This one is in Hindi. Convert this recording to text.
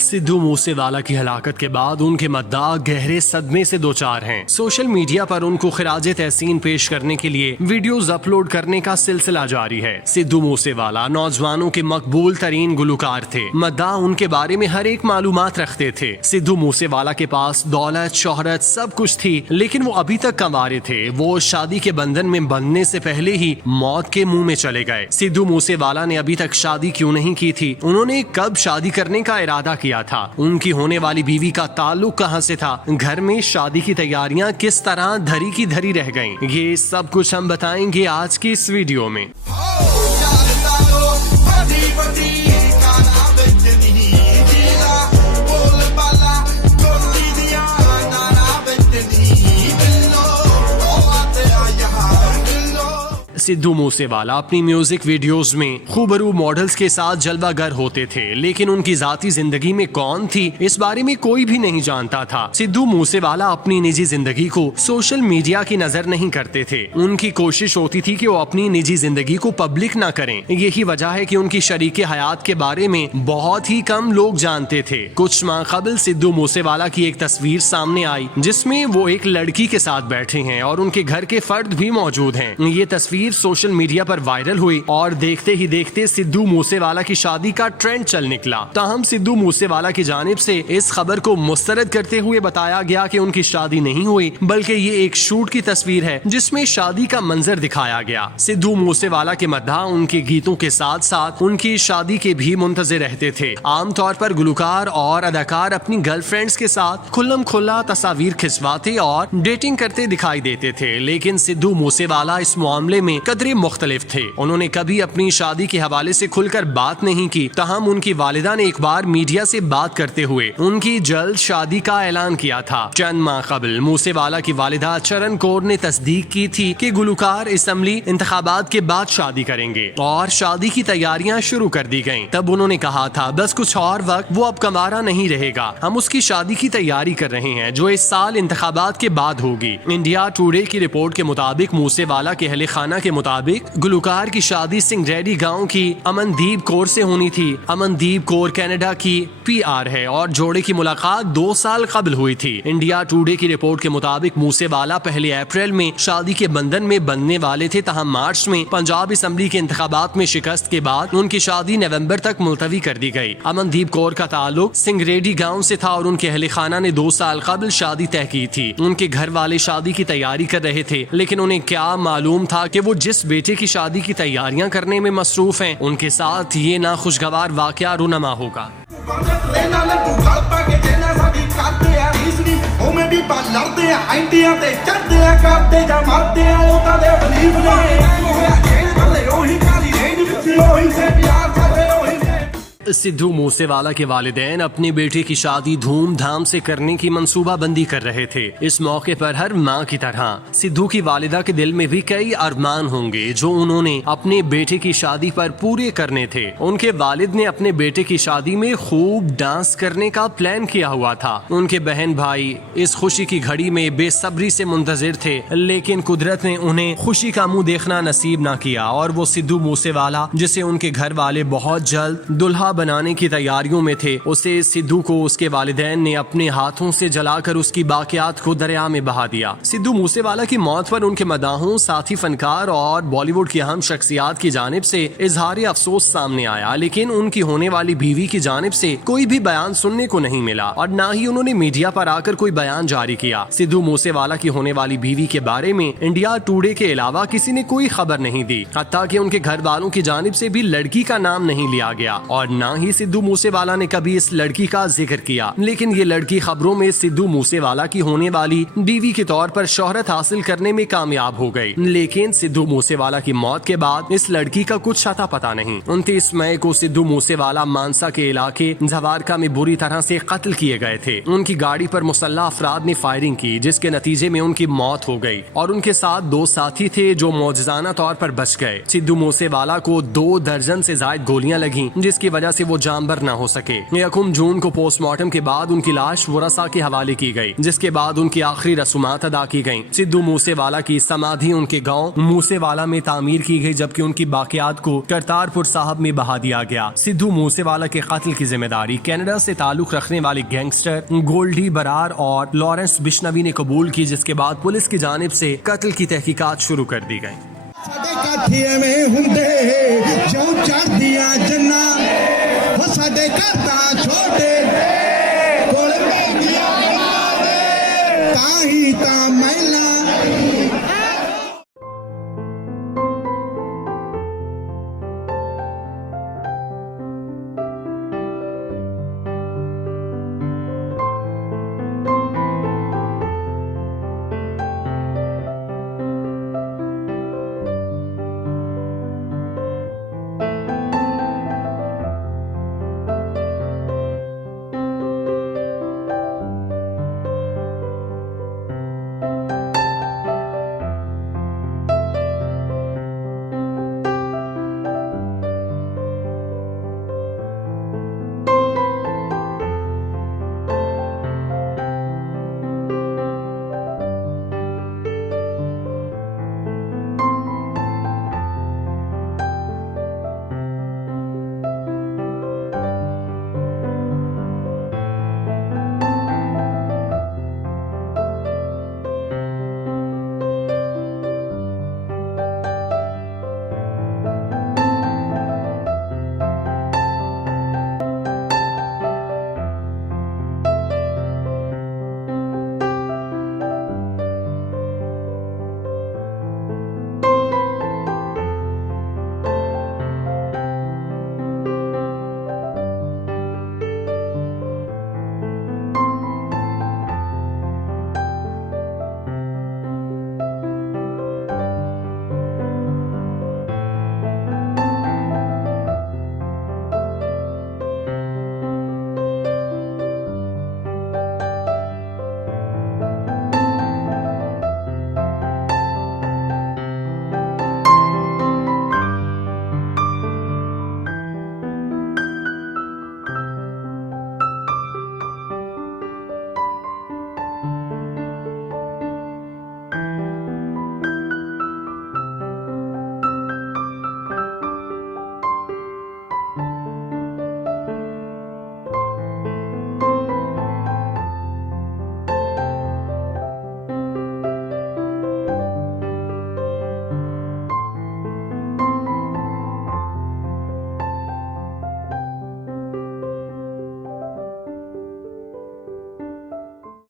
सिद्धू मूसेवाला की हलाकत के बाद उनके मद्दाह गहरे सदमे से दो चार हैं। सोशल मीडिया पर उनको खिराज तहसीन पेश करने के लिए वीडियोस अपलोड करने का सिलसिला जारी है। सिद्धू मूसेवाला नौजवानों के मकबूल तरीन गुलकार थे। मद्दाह उनके बारे में हर एक मालूमात रखते थे। सिद्धू मूसेवाला के पास दौलत शोहरत सब कुछ थी, लेकिन वो अभी तक कंवारे थे। वो शादी के बंधन में बंधने से पहले ही मौत के मुंह में चले गए। सिद्धू मूसेवाला ने अभी तक शादी क्यों नहीं की थी? उन्होंने कब शादी करने का इरादा किया था? उनकी होने वाली बीवी का ताल्लुक कहां से था? घर में शादी की तैयारियां किस तरह धरी की धरी रह गईं? ये सब कुछ हम बताएंगे आज की इस वीडियो में। सिद्धू मूसेवाला अपनी म्यूजिक वीडियोस में खूबरू मॉडल्स के साथ जलवागर होते थे, लेकिन उनकी जाती जिंदगी में कौन थी इस बारे में कोई भी नहीं जानता था। सिद्धू मूसेवाला अपनी निजी जिंदगी को सोशल मीडिया की नजर नहीं करते थे। उनकी कोशिश होती थी कि वो अपनी निजी जिंदगी को पब्लिक ना करें। यही वजह है कि उनकी शरीके हयात के बारे में बहुत ही कम लोग जानते थे। कुछ माह कबल सिद्धू मूसेवाला की एक तस्वीर सामने आई जिसमें वो एक लड़की के साथ बैठे हैं और उनके घर के फर्द भी मौजूद हैं। ये तस्वीर सोशल मीडिया पर वायरल हुई और देखते ही देखते सिद्धू मूसेवाला की शादी का ट्रेंड चल निकला। ताहम सिद्धू मूसेवाला की जानिब से इस खबर को मुस्तरद करते हुए बताया गया कि उनकी शादी नहीं हुई, बल्कि ये एक शूट की तस्वीर है जिसमें शादी का मंजर दिखाया गया। सिद्धू मूसेवाला के मद्दाह उनके गीतों के साथ साथ उनकी शादी के भी मुंतज़िर रहते थे। आमतौर पर गुलकार और अदाकार अपनी गर्लफ्रेंड्स के साथ खुल्लम खुल्ला तस्वीर खिंचवाते और डेटिंग करते दिखाई देते थे, लेकिन सिद्धू मूसेवाला इस मामले में कदरे मुख्तलिफ थे। उन्होंने कभी अपनी शादी के हवाले से खुलकर बात नहीं की। तहम उनकी वालिदा ने एक बार मीडिया से बात करते हुए उनकी जल्द शादी का ऐलान किया था। चंद माह कबल मूसेवाला की वालिदा चरण कौर ने तस्दीक की थी कि गुलकार असम्बली इंतखाबात के बाद शादी करेंगे और शादी की तैयारियां शुरू कर दी गयी। तब उन्होंने कहा था बस कुछ और वक्त, वो अब कंवारा नहीं रहेगा, हम उसकी शादी की तैयारी कर रहे हैं जो इस साल इंतखाबात के बाद होगी। इंडिया टुडे की रिपोर्ट के मुताबिक मूसेवाला के अहले खाना के मुताबिक गुलकार की शादी सिंगरेडी गांव की अमनदीप कौर से होनी थी। अमनदीप कौर कनाडा की PR है और जोड़े की मुलाकात 2 साल कबल हुई थी। इंडिया टुडे की रिपोर्ट के मुताबिक मूसेवाला पहले अप्रैल में शादी के बंधन में बंधने वाले थे। तहम मार्च में पंजाब असम्बली के इंतखाबात में शिकस्त के बाद उनकी शादी नवंबर तक मुलतवी कर दी गई। अमनदीप कौर का ताल्लुक सिंगरेडी गाँव से था और उनके अहले खाना ने 2 साल कबल शादी तय की थी। उनके घर वाले शादी की तैयारी कर रहे थे, लेकिन उन्हें क्या मालूम था कि वो जिस बेटे की शादी की तैयारियां करने में मसरूफ हैं, उनके साथ ये नाखुशगवार वाकया रुनमा होगा। सिद्धू मूसेवाला के वालिदैन अपने बेटे की शादी धूमधाम से करने की मंसूबाबंदी कर रहे थे। इस मौके पर हर माँ की तरह सिद्धू की वालिदा के दिल में भी कई अरमान होंगे जो उन्होंने अपने बेटे की शादी पर पूरे करने थे। उनके वालिद ने अपने बेटे की शादी में खूब डांस करने का प्लान किया हुआ था। उनके बहन भाई इस खुशी की घड़ी में बेसब्री से मुंतजिर थे, लेकिन कुदरत ने उन्हें खुशी का मुंह देखना नसीब न किया और वो सिद्धू मूसेवाला, जिसे उनके घर वाले बहुत जल्द दुल्हा बनाने की तैयारियों में थे, उसे सिद्धू को उसके वालिदैन ने अपने हाथों से जलाकर उसकी बाकियात को दरिया में बहा दिया। सिद्धू मूसेवाला की मौत पर उनके मदाहों, साथी फनकार और बॉलीवुड की अहम शख्सियात की जानिब से इजहार अफसोस सामने आया, लेकिन उनकी होने वाली बीवी की जानिब से कोई भी बयान सुनने को नहीं मिला और न ही उन्होंने मीडिया पर आकर कोई बयान जारी किया। सिद्धू मूसेवाला की होने वाली बीवी के बारे में इंडिया टुडे के अलावा किसी ने कोई खबर नहीं दी, हत्ता कि उनके घर वालों की जानिब से भी लड़की का नाम नहीं लिया गया और न ही सिद्धू मूसेवाला ने कभी इस लड़की का जिक्र किया। लेकिन ये लड़की खबरों में सिद्धू मूसेवाला की होने वाली बीवी के तौर पर शोहरत हासिल करने में कामयाब हो गई, लेकिन सिद्धू मूसेवाला की मौत के बाद इस लड़की का कुछ अता पता नहीं। 29 मई को सिद्धू मूसेवाला मानसा के इलाके जवारका में बुरी तरह से कत्ल किए गए थे। उनकी गाड़ी पर मुसल्लह अफराद ने फायरिंग की, जिसके नतीजे में उनकी मौत हो गई और उनके साथ 2 साथी थे जो मौजज़ाना तौर पर बच गए। सिद्धू मूसेवाला को 2 दर्जन से ज्यादा गोलियां लगी, जिसकी वजह से वो जानवर न हो सके। 1 जून को पोस्टमार्टम के बाद उनकी लाश वरसा के हवाले की गई, जिसके बाद उनकी आखिरी रसूमात अदा की गयी। सिद्धू मूसेवाला की समाधि उनके गाँव मूसेवाला में तामीर की गई, जबकि उनकी बाकियात को करतारपुर साहब में बहा दिया गया। सिद्धू मूसेवाला के कत्ल की जिम्मेदारी कनाडा से ताल्लुक रखने वाले गैंगस्टर गोल्डी बरार और लॉरेंस बिश्नवी ने कबूल की, जिसके बाद पुलिस की जानिब से कत्ल की तहकीकात शुरू कर दी गई। ਸਾਡੇ ਕਾਠੀਏ में ਹੁੰਦੇ ਜੋ ਚੜਦੀਆਂ ਜੰਨਾ ਉਹ ਸਾਡੇ ਘਰ ਦਾ ਛੋਟੇ ਕੋਲ ਪੈਂਦੀਆਂ ਗੱਲਾਂ ਦੇ ਤਾਂ ਹੀ ਤਾਂ ਮਹਿਲਾ